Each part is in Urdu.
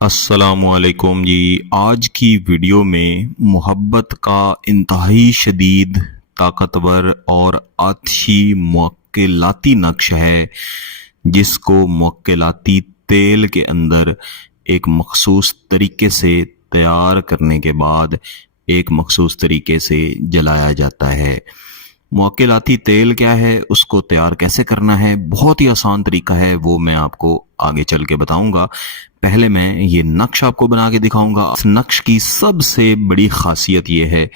السلام علیکم جی۔ آج کی ویڈیو میں محبت کا انتہائی شدید، طاقتور اور آتشی موکلاتی نقش ہے، جس کو موکلاتی تیل کے اندر ایک مخصوص طریقے سے تیار کرنے کے بعد ایک مخصوص طریقے سے جلایا جاتا ہے۔ موکلاتی تیل کیا ہے، اس کو تیار کیسے کرنا ہے، بہت ہی آسان طریقہ ہے، وہ میں آپ کو آگے چل کے بتاؤں گا۔ پہلے میں یہ نقش آپ کو بنا کے دکھاؤں گا۔ اس نقش کی سب سے بڑی خاصیت یہ ہے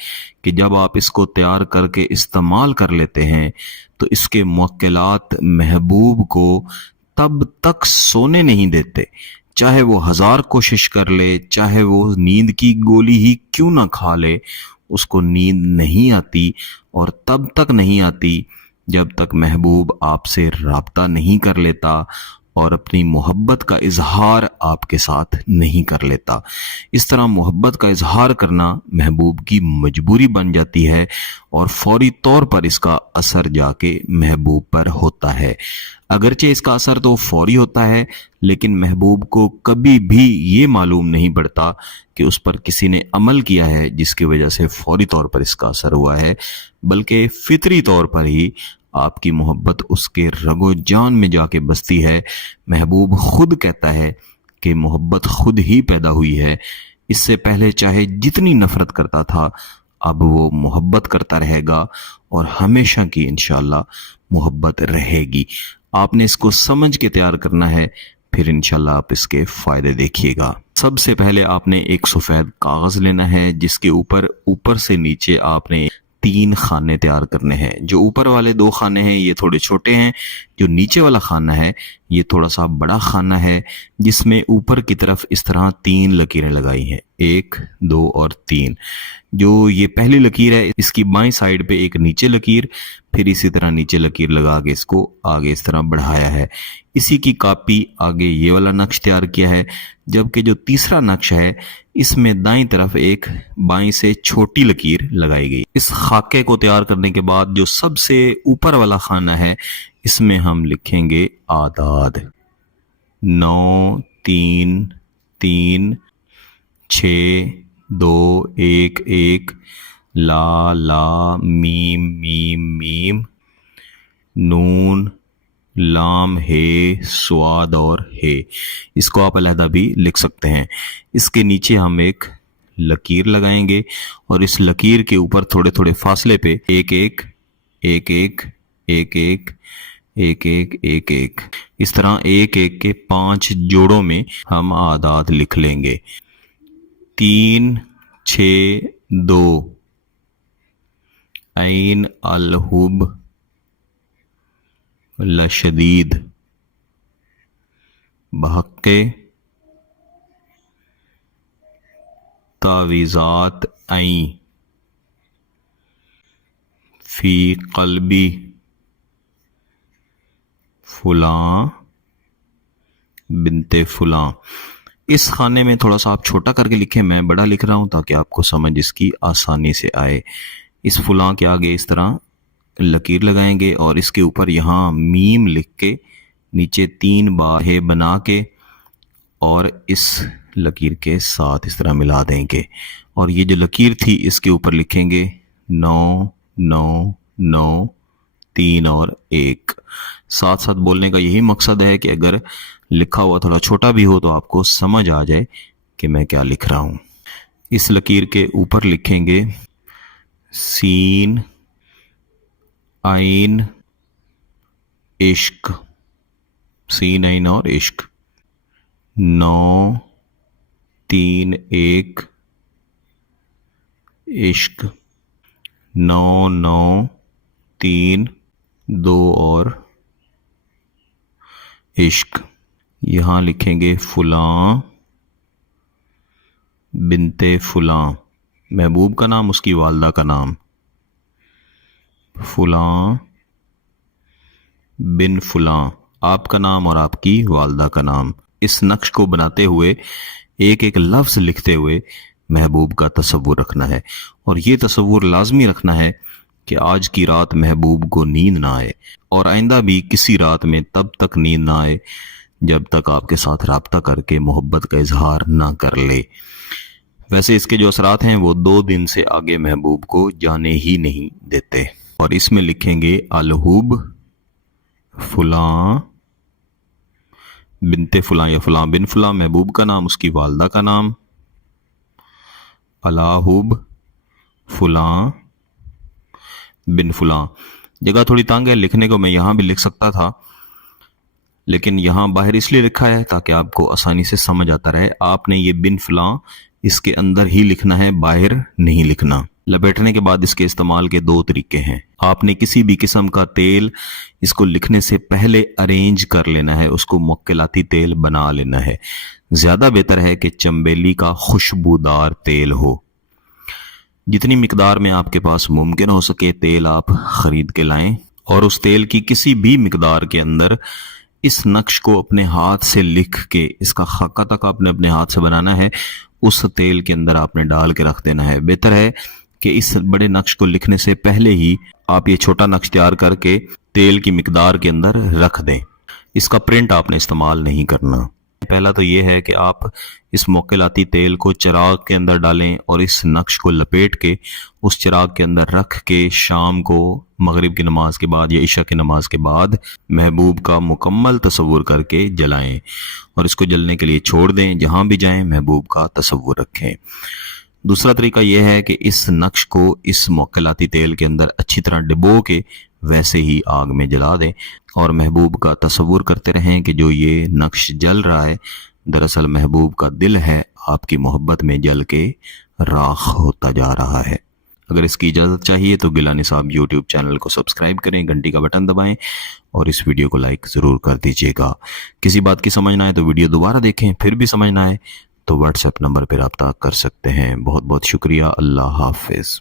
کہ جب آپ اس کو تیار کر کے استعمال کر لیتے ہیں تو اس کے موکلات محبوب کو تب تک سونے نہیں دیتے، چاہے وہ 1000 کوشش کر لے، چاہے وہ نیند کی گولی ہی کیوں نہ کھا لے، اس کو نیند نہیں آتی، اور تب تک نہیں آتی جب تک محبوب آپ سے رابطہ نہیں کر لیتا اور اپنی محبت کا اظہار آپ کے ساتھ نہیں کر لیتا۔ اس طرح محبت کا اظہار کرنا محبوب کی مجبوری بن جاتی ہے، اور فوری طور پر اس کا اثر جا کے محبوب پر ہوتا ہے۔ اگرچہ اس کا اثر تو فوری ہوتا ہے، لیکن محبوب کو کبھی بھی یہ معلوم نہیں پڑتا کہ اس پر کسی نے عمل کیا ہے جس کی وجہ سے فوری طور پر اس کا اثر ہوا ہے، بلکہ فطری طور پر ہی آپ کی محبت اس کے رگ و جان میں جا کے بستی ہے۔ محبوب خود کہتا ہے کہ محبت خود ہی پیدا ہوئی ہے، اس سے پہلے چاہے جتنی نفرت کرتا تھا، اب وہ محبت کرتا رہے گا اور ہمیشہ کی انشاءاللہ محبت رہے گی۔ آپ نے اس کو سمجھ کے تیار کرنا ہے، پھر انشاءاللہ آپ اس کے فائدے دیکھیے گا۔ سب سے پہلے آپ نے ایک سفید کاغذ لینا ہے، جس کے اوپر سے نیچے آپ نے 3 خانے تیار کرنے ہیں۔ جو اوپر والے 2 خانے ہیں یہ تھوڑے چھوٹے ہیں، جو نیچے والا خانہ ہے یہ تھوڑا سا بڑا خانہ ہے، جس میں اوپر کی طرف اس طرح 3 لکیریں لگائی ہیں، 1 2 اور 3۔ جو یہ پہلی لکیر ہے، اس کی بائیں سائڈ پہ ایک نیچے لکیر، پھر اسی طرح نیچے لکیر لگا کے اس کو آگے اس طرح بڑھایا ہے۔ اسی کی کاپی آگے یہ والا نقش تیار کیا ہے، جبکہ جو تیسرا نقش ہے اس میں دائیں طرف ایک بائیں سے چھوٹی لکیر لگائی گئی۔ اس خاکے کو تیار کرنے کے بعد جو سب سے اوپر والا خانہ ہے، اس میں ہم لکھیں گے اعداد 9 3 3 6 2 1 1 لا لا میم میم میم نون لام ہے سواد اور ہے۔ اس کو آپ علیحدہ بھی لکھ سکتے ہیں۔ اس کے نیچے ہم ایک لکیر لگائیں گے، اور اس لکیر کے اوپر تھوڑے تھوڑے فاصلے پہ 1 1 1 1 1 1 1 1 1 1 اس طرح 1 1 کے 5 جوڑوں میں ہم اعداد لکھ لیں گے۔ 3 6 2 عین الحب لشدید بحق تعویذات عین فی قلبی فلاں بنت فلاں۔ اس خانے میں تھوڑا سا آپ چھوٹا کر کے لکھیں، میں بڑا لکھ رہا ہوں تاکہ آپ کو سمجھ اس کی آسانی سے آئے۔ اس فلاں کے آگے اس طرح لکیر لگائیں گے، اور اس کے اوپر یہاں میم لکھ کے نیچے 3 باہیں بنا کے اور اس لکیر کے ساتھ اس طرح ملا دیں گے، اور یہ جو لکیر تھی اس کے اوپر لکھیں گے 9 9 9 3 اور 1۔ ساتھ ساتھ بولنے کا یہی مقصد ہے کہ اگر لکھا ہوا تھوڑا چھوٹا بھی ہو تو آپ کو سمجھ آ جائے کہ میں کیا لکھ رہا ہوں۔ اس لکیر کے اوپر لکھیں گے سین عین عشق، سین عین اور عشق 9 3 1 عشق 9 9 3 2 اور عشق۔ یہاں لکھیں گے فلاں بنت فلاں، محبوب کا نام، اس کی والدہ کا نام، فلاں بن فلاں، آپ کا نام اور آپ کی والدہ کا نام۔ اس نقش کو بناتے ہوئے ایک ایک لفظ لکھتے ہوئے محبوب کا تصور رکھنا ہے، اور یہ تصور لازمی رکھنا ہے کہ آج کی رات محبوب کو نیند نہ آئے، اور آئندہ بھی کسی رات میں تب تک نیند نہ آئے جب تک آپ کے ساتھ رابطہ کر کے محبت کا اظہار نہ کر لے۔ ویسے اس کے جو اثرات ہیں وہ 2 دن سے آگے محبوب کو جانے ہی نہیں دیتے۔ اور اس میں لکھیں گے الحب فلاں بنت فلاں یا فلاں بن فلاں، محبوب کا نام، اس کی والدہ کا نام، الحب فلاں بن فلاں۔ جگہ تھوڑی تنگ ہے لکھنے کو، میں یہاں بھی لکھ سکتا تھا لیکن یہاں باہر اس لیے لکھا ہے تاکہ آپ کو آسانی سے سمجھ آتا رہے۔ آپ نے یہ بن فلاں اس کے اندر ہی لکھنا ہے، باہر نہیں لکھنا۔ لپیٹنے کے بعد اس کے استعمال کے 2 طریقے ہیں۔ آپ نے کسی بھی قسم کا تیل اس کو لکھنے سے پہلے ارینج کر لینا ہے، اس کو موکلاتی تیل بنا لینا ہے۔ زیادہ بہتر ہے کہ چنبیلی کا خوشبودار تیل ہو۔ جتنی مقدار میں آپ کے پاس ممکن ہو سکے تیل آپ خرید کے لائیں، اور اس تیل کی کسی بھی مقدار کے اندر اس نقش کو اپنے ہاتھ سے لکھ کے، اس کا خاکہ تک آپ نے اپنے ہاتھ سے بنانا ہے، اس تیل کے اندر آپ نے ڈال کے رکھ دینا ہے۔ بہتر ہے کہ اس بڑے نقش کو لکھنے سے پہلے ہی آپ یہ چھوٹا نقش تیار کر کے تیل کی مقدار کے اندر رکھ دیں۔ اس کا پرنٹ آپ نے استعمال نہیں کرنا۔ پہلا تو یہ ہے کہ آپ اس موکلاتی تیل کو چراغ کے اندر ڈالیں اور اس نقش کو لپیٹ کے اس چراغ کے اندر رکھ کے شام کو مغرب کی نماز کے بعد یا عشاء کی نماز کے بعد محبوب کا مکمل تصور کر کے جلائیں، اور اس کو جلنے کے لیے چھوڑ دیں۔ جہاں بھی جائیں محبوب کا تصور رکھیں۔ دوسرا طریقہ یہ ہے کہ اس نقش کو اس موکلاتی تیل کے اندر اچھی طرح ڈبو کے ویسے ہی آگ میں جلا دیں، اور محبوب کا تصور کرتے رہیں کہ جو یہ نقش جل رہا ہے دراصل محبوب کا دل ہے، آپ کی محبت میں جل کے راکھ ہوتا جا رہا ہے۔ اگر اس کی اجازت چاہیے تو گیلانی صاحب یوٹیوب چینل کو سبسکرائب کریں، گھنٹی کا بٹن دبائیں اور اس ویڈیو کو لائک ضرور کر دیجیے گا۔ کسی بات کی سمجھ نہ آئے تو ویڈیو دوبارہ دیکھیں، پھر بھی سمجھ نہ آئے تو واٹس ایپ نمبر پہ رابطہ کر سکتے ہیں۔ بہت بہت شکریہ۔ اللہ حافظ۔